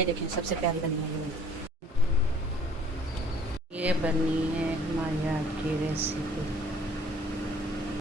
ये देखें सबसे प्यारी बनी है ये बनी है हमारी आज की रेसिपी।